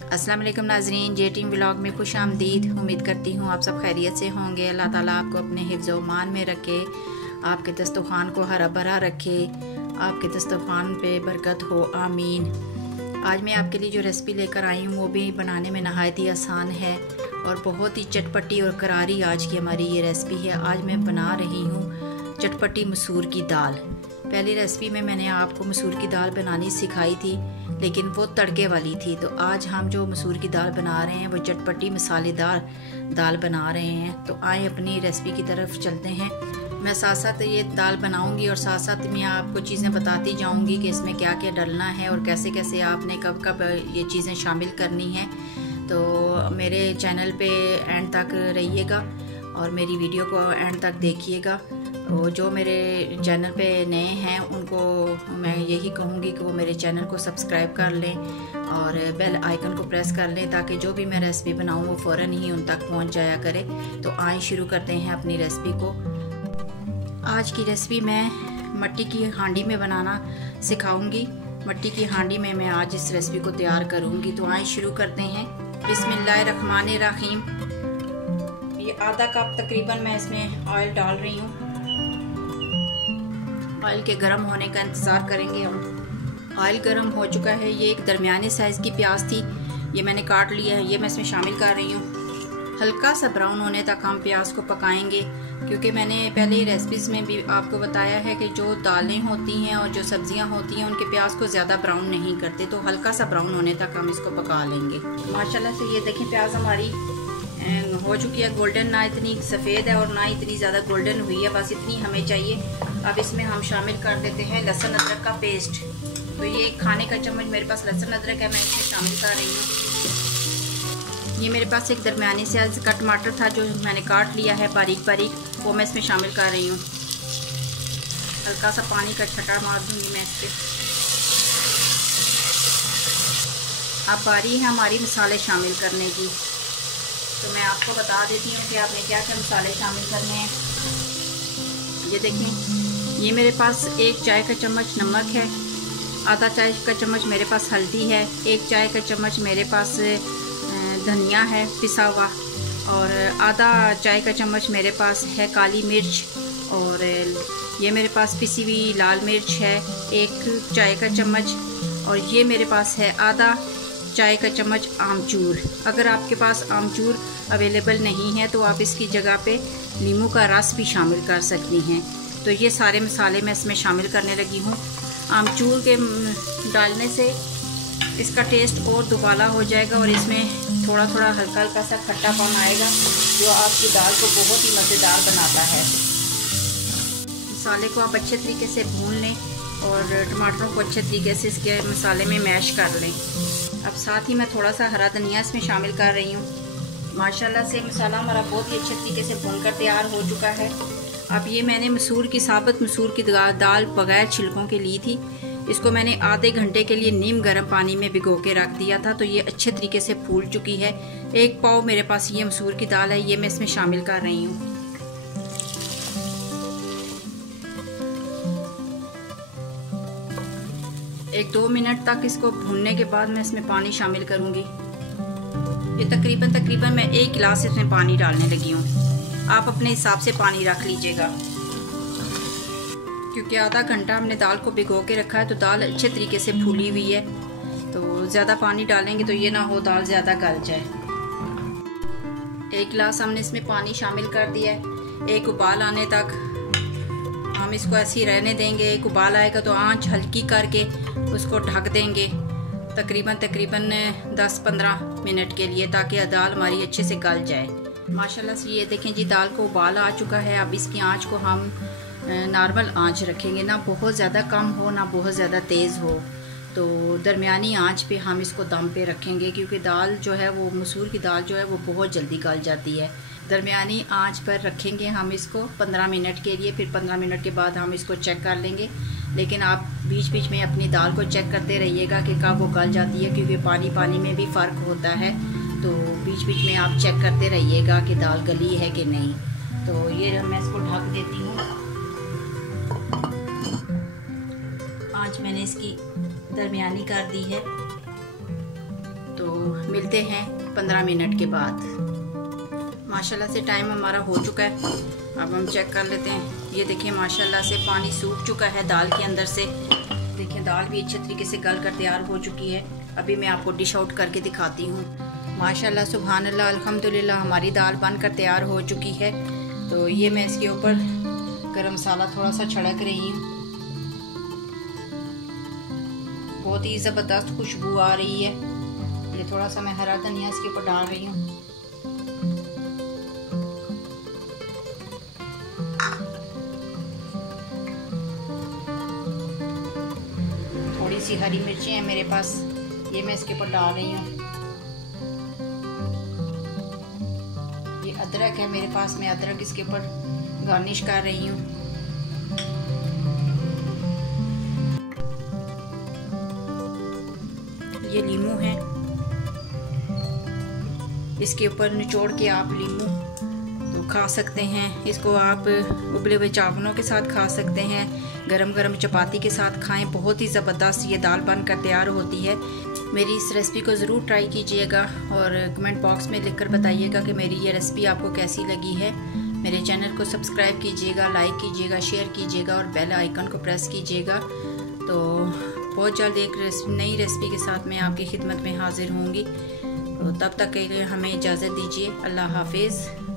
अस्सलाम वालेकुम नाजरीन, जे टीम व्लॉग में खुश आमदीद। उम्मीद करती हूँ आप सब खैरियत से होंगे। अल्लाह ताला आपको अपने हिफ्ज़ व मान में रखे, आपके दस्तरख़्वान को हरा भरा रखे, आपके दस्तरख़्वान पे बरकत हो, आमीन। आज मैं आपके लिए जो रेसिपी लेकर आई हूँ वो भी बनाने में नहायत ही आसान है और बहुत ही चटपटी और करारी आज की हमारी ये रेसिपी है। आज मैं बना रही हूँ चटपटी मसूर की दाल। पहली रेसिपी में मैंने आपको मसूर की दाल बनानी सिखाई थी, लेकिन वो तड़के वाली थी। तो आज हम जो मसूर की दाल बना रहे हैं वो चटपटी मसालेदार दाल बना रहे हैं। तो आए अपनी रेसिपी की तरफ चलते हैं। मैं साथ साथ ये दाल बनाऊंगी और साथ साथ मैं आपको चीज़ें बताती जाऊंगी कि इसमें क्या क्या डलना है और कैसे कैसे आपने कब कब ये चीज़ें शामिल करनी हैं। तो मेरे चैनल पे एंड तक रहिएगा और मेरी वीडियो को एंड तक देखिएगा। तो जो मेरे चैनल पे नए हैं उनको मैं यही कहूँगी कि वो मेरे चैनल को सब्सक्राइब कर लें और बेल आइकन को प्रेस कर लें ताकि जो भी मैं रेसिपी बनाऊँ वो फ़ौरन ही उन तक पहुँच जाया करे। तो आइए शुरू करते हैं अपनी रेसिपी को। आज की रेसिपी मैं मट्टी की हांडी में बनाना सिखाऊंगी। मट्टी की हांडी में मैं आज इस रेसिपी को तैयार करूँगी। तो आइए शुरू करते हैं। बिस्मिल्लाहिर्रहमानिर्रहीम। ये आधा कप तकरीबन मैं इसमें ऑयल डाल रही हूँ। ऑयल के गर्म होने का इंतज़ार करेंगे हम। ऑयल गर्म हो चुका है। ये एक दरमियाने साइज़ की प्याज थी, ये मैंने काट लिया है, ये मैं इसमें शामिल कर रही हूँ। हल्का सा ब्राउन होने तक हम प्याज को पकाएंगे, क्योंकि मैंने पहले रेसिपीज़ में भी आपको बताया है कि जो दालें होती हैं और जो सब्जियां होती हैं उनके प्याज को ज़्यादा ब्राउन नहीं करते। तो हल्का सा ब्राउन होने तक हम इसको पका लेंगे। माशाल्लाह से ये देखें प्याज हमारी हो चुकी है गोल्डन, ना इतनी सफ़ेद है और ना इतनी ज़्यादा गोल्डन हुई है, बस इतनी हमें चाहिए। अब इसमें हम शामिल कर देते हैं लहसुन अदरक का पेस्ट। तो ये एक खाने का चम्मच मेरे पास लहसुन अदरक है, मैं इसमें शामिल कर रही हूँ। ये मेरे पास एक दरमियानी साइज़ का टमाटर था जो मैंने काट लिया है बारीक बारीक, वो मैं इसमें शामिल कर रही हूँ। हल्का सा पानी का छटा मार दूँगी मैं इस पर। अब बारी है हमारी मसाले शामिल करने की। तो मैं आपको बता देती हूँ कि आपने क्या क्या मसाले शामिल करने हैं। ये देखें, ये मेरे पास एक चाय का चम्मच नमक है, आधा चाय का चम्मच मेरे पास हल्दी है, एक चाय का चम्मच मेरे पास धनिया है पिसा हुआ, और आधा चाय का चम्मच मेरे पास है काली मिर्च, और ये मेरे पास पिसी हुई लाल मिर्च है एक चाय का चम्मच, और ये मेरे पास है आधा चाय का चम्मच आमचूर। अगर आपके पास आमचूर अवेलेबल नहीं है तो आप इसकी जगह पे नींबू का रस भी शामिल कर सकती हैं। तो ये सारे मसाले मैं इसमें शामिल करने लगी हूँ। आमचूर के डालने से इसका टेस्ट और दुबाला हो जाएगा और इसमें थोड़ा थोड़ा हल्का हल्का सा खट्टापन आएगा जो आपकी दाल को बहुत ही मज़ेदार बनाता है। मसाले को आप अच्छे तरीके से भून लें और टमाटरों को अच्छे तरीके से इसके मसाले में मैश कर लें। अब साथ ही मैं थोड़ा सा हरा धनिया इसमें शामिल कर रही हूँ। माशाल्लाह से मसाला हमारा बहुत ही अच्छे तरीके से भूनकर तैयार हो चुका है। अब ये मैंने साबुत मसूर की दाल बगैर छिलकों के ली थी। इसको मैंने आधे घंटे के लिए नीम गर्म पानी में भिगो के रख दिया था। तो ये अच्छे तरीके से फूल चुकी है। एक पाव मेरे पास ये मसूर की दाल है, ये मैं इसमें शामिल कर रही हूँ। एक 2 मिनट तक इसको भूनने के बाद मैं इसमें पानी शामिल करूँगी। ये तकरीबन मैं 1 गिलास इसमें पानी डालने लगी हूँ। आप अपने हिसाब से पानी रख लीजिएगा, क्योंकि आधा घंटा हमने दाल को भिगो के रखा है तो दाल अच्छे तरीके से फूली हुई है। तो ज़्यादा पानी डालेंगे तो ये ना हो दाल ज़्यादा गल जाए। 1 गिलास हमने इसमें पानी शामिल कर दिया है। एक उबाल आने तक हम इसको ऐसे ही रहने देंगे। एक उबाल आएगा तो आंच हल्की करके उसको ढक देंगे तकरीबन 10-15 मिनट के लिए, ताकि दाल हमारी अच्छे से गल जाए। माशाल्लाह से ये देखें जी दाल को उबाल आ चुका है। अब इसकी आंच को हम नॉर्मल आंच रखेंगे, ना बहुत ज़्यादा कम हो ना बहुत ज़्यादा तेज़ हो। तो दरमियानी आंच पे हम इसको दम पे रखेंगे, क्योंकि दाल जो है वो मसूर की दाल जो है वो बहुत जल्दी गल जाती है। दरमियानी आंच पर रखेंगे हम इसको 15 मिनट के लिए। फिर 15 मिनट के बाद हम इसको चेक कर लेंगे, लेकिन आप बीच बीच में अपनी दाल को चेक करते रहिएगा कि कब वो गल जाती है, क्योंकि पानी में भी फ़र्क होता है। तो बीच बीच में आप चेक करते रहिएगा कि दाल गली है कि नहीं। तो ये मैं इसको ढक देती हूँ। आंच मैंने इसकी दरमियानी कर दी है। तो मिलते हैं 15 मिनट के बाद। माशाल्लाह से टाइम हमारा हो चुका है। अब हम चेक कर लेते हैं। ये देखिए माशाल्लाह से पानी सूख चुका है दाल के अंदर से। देखिए दाल भी अच्छे तरीके से गल कर तैयार हो चुकी है। अभी मैं आपको डिश आउट करके दिखाती हूँ। माशाल्लाह सुभान अल्लाह अल्हम्दुलिल्लाह हमारी दाल बनकर तैयार हो चुकी है। तो ये मैं इसके ऊपर गरम मसाला थोड़ा सा छिड़क रही हूँ। बहुत ही ज़बरदस्त खुशबू आ रही है। ये थोड़ा सा मैं हरा धनिया इसके ऊपर डाल रही हूँ। थोड़ी सी हरी मिर्चें हैं मेरे पास, ये मैं इसके ऊपर डाल रही हूँ। ये अदरक है मेरे पास, मैं अदरक इसके ऊपर गार्निश कर रही हूँ। ये लीमू है, इसके ऊपर निचोड़ के आप लीमू तो खा सकते हैं। इसको आप उबले हुए चावलों के साथ खा सकते हैं, गरम गरम चपाती के साथ खाएं। बहुत ही ज़बरदस्त ये दाल बनकर तैयार होती है। मेरी इस रेसिपी को ज़रूर ट्राई कीजिएगा और कमेंट बॉक्स में लिखकर बताइएगा कि मेरी ये रेसिपी आपको कैसी लगी है। मेरे चैनल को सब्सक्राइब कीजिएगा, लाइक कीजिएगा, शेयर कीजिएगा और बेल आइकन को प्रेस कीजिएगा। तो बहुत जल्द एक नई रेसिपी के साथ मैं आपकी खिदमत में हाजिर होंगी। तो तब तक के लिए हमें इजाज़त दीजिए। अल्लाह हाफिज़।